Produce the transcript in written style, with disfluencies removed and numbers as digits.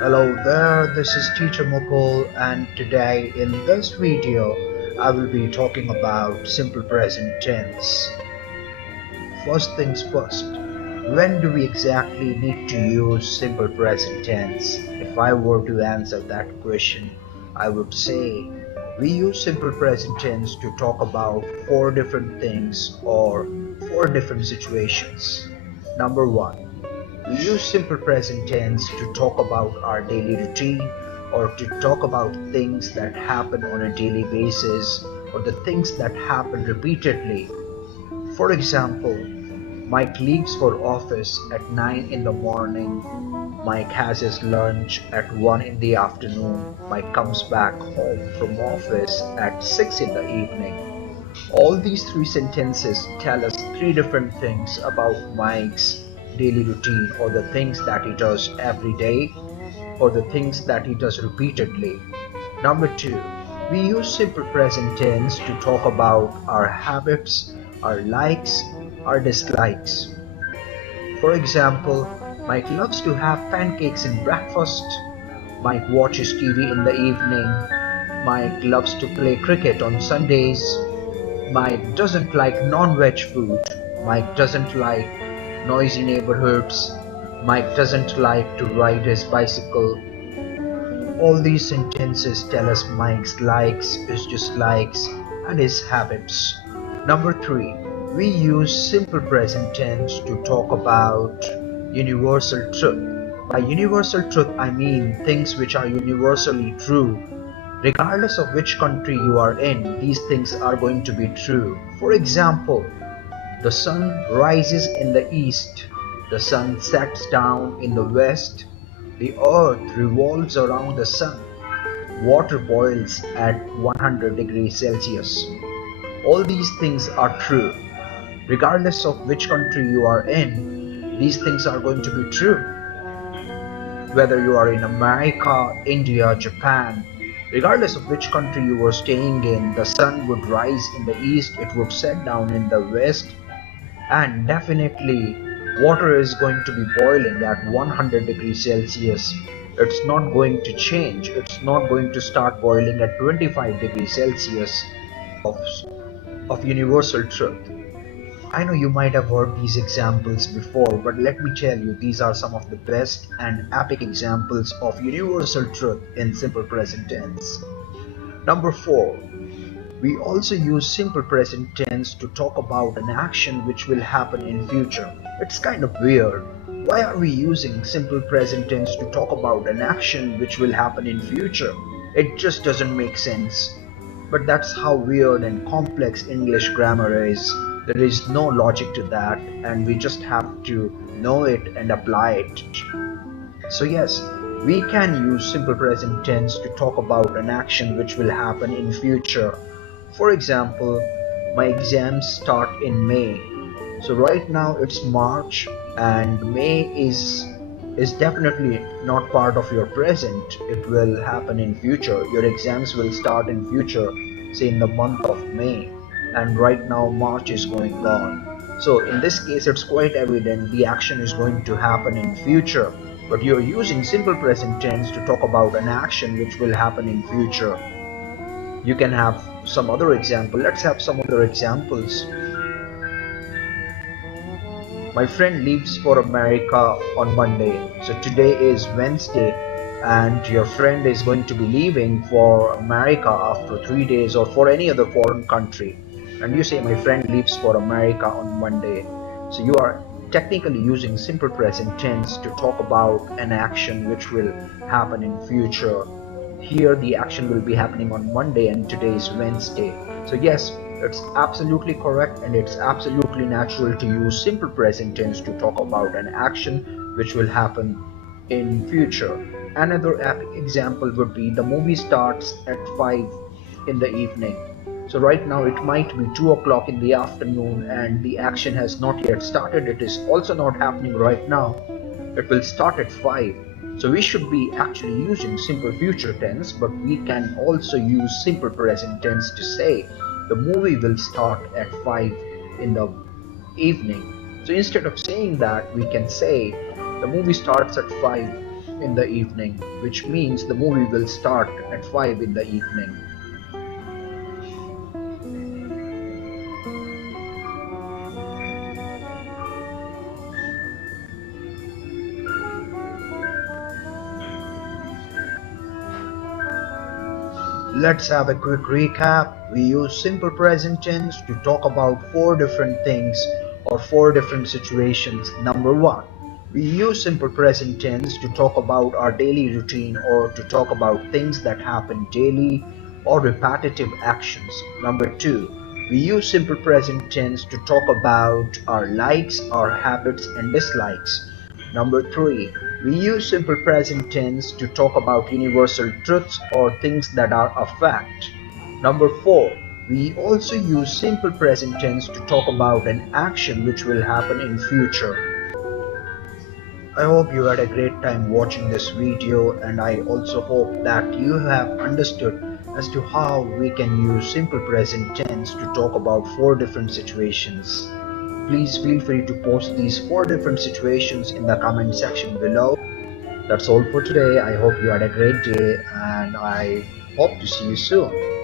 Hello there, this is Teacher Mukul, and today in this video I will be talking about simple present tense. First things first, when do we exactly need to use simple present tense? If I were to answer that question, I would say we use simple present tense to talk about four different things or four different situations. Number one, we use simple present tense to talk about our daily routine or to talk about things that happen on a daily basis or the things that happen repeatedly. For example, Mike leaves for office at 9 in the morning. Mike has his lunch at 1 in the afternoon. Mike comes back home from office at 6 in the evening. All these three sentences tell us three different things about Mike's daily routine or the things that he does every day or the things that he does repeatedly. Number two, we use simple present tense to talk about our habits, our likes, our dislikes. For example, Mike loves to have pancakes in breakfast. Mike watches TV in the evening. Mike loves to play cricket on Sundays. Mike doesn't like non-veg food. Mike doesn't like noisy neighborhoods. Mike doesn't like to ride his bicycle. All these sentences tell us Mike's likes, his dislikes, and his habits. Number three, we use simple present tense to talk about universal truth. By universal truth, I mean things which are universally true. Regardless of which country you are in, these things are going to be true. For example, the sun rises in the east, the sun sets down in the west, the earth revolves around the sun, water boils at 100 degrees Celsius. All these things are true. Regardless of which country you are in, these things are going to be true. Whether you are in America, India, Japan, regardless of which country you were staying in, the sun would rise in the east, it would set down in the west, and definitely water is going to be boiling at 100 degrees Celsius. It's not going to change, it's not going to start boiling at 25 degrees Celsius of, of universal truth. I know you might have heard these examples before, but let me tell you, these are some of the best and epic examples of universal truth in simple present tense. Number 4. We also use simple present tense to talk about an action which will happen in future. It's kind of weird. Why are we using simple present tense to talk about an action which will happen in future? It just doesn't make sense. But that's how weird and complex English grammar is. There is no logic to that, and we just have to know it and apply it. So, yes, we can use simple present tense to talk about an action which will happen in future. For example, my exams start in May. So right now it's March and May is definitely not part of your present. It will happen in future. Your exams will start in future, say in the month of May. And right now March is going on. So in this case it's quite evident the action is going to happen in future. But you're using simple present tense to talk about an action which will happen in future. You can have some other example. Let's have some other examples. My friend leaves for America on Monday. So today is Wednesday, and your friend is going to be leaving for America after 3 days or for any other foreign country. And you say, my friend leaves for America on Monday. So you are technically using simple present tense to talk about an action which will happen in future. Here, the action will be happening on Monday, and today is Wednesday. So, yes, it's absolutely correct and it's absolutely natural to use simple present tense to talk about an action which will happen in future. Another example would be the movie starts at 5 in the evening. So right now it might be 2 o'clock in the afternoon and the action has not yet started. It is also not happening right now. It will start at 5. So we should be actually using simple future tense, but we can also use simple present tense to say the movie will start at 5 in the evening. So instead of saying that, we can say the movie starts at 5 in the evening, which means the movie will start at 5 in the evening. Let's have a quick recap. We use simple present tense to talk about four different things or four different situations. Number one, we use simple present tense to talk about our daily routine or to talk about things that happen daily or repetitive actions. Number two, we use simple present tense to talk about our likes, our habits, and dislikes. Number three, we use simple present tense to talk about universal truths or things that are a fact. Number four, we also use simple present tense to talk about an action which will happen in future. I hope you had a great time watching this video, and I also hope that you have understood as to how we can use simple present tense to talk about four different situations. Please feel free to post these four different situations in the comment section below. That's all for today. I hope you had a great day and I hope to see you soon.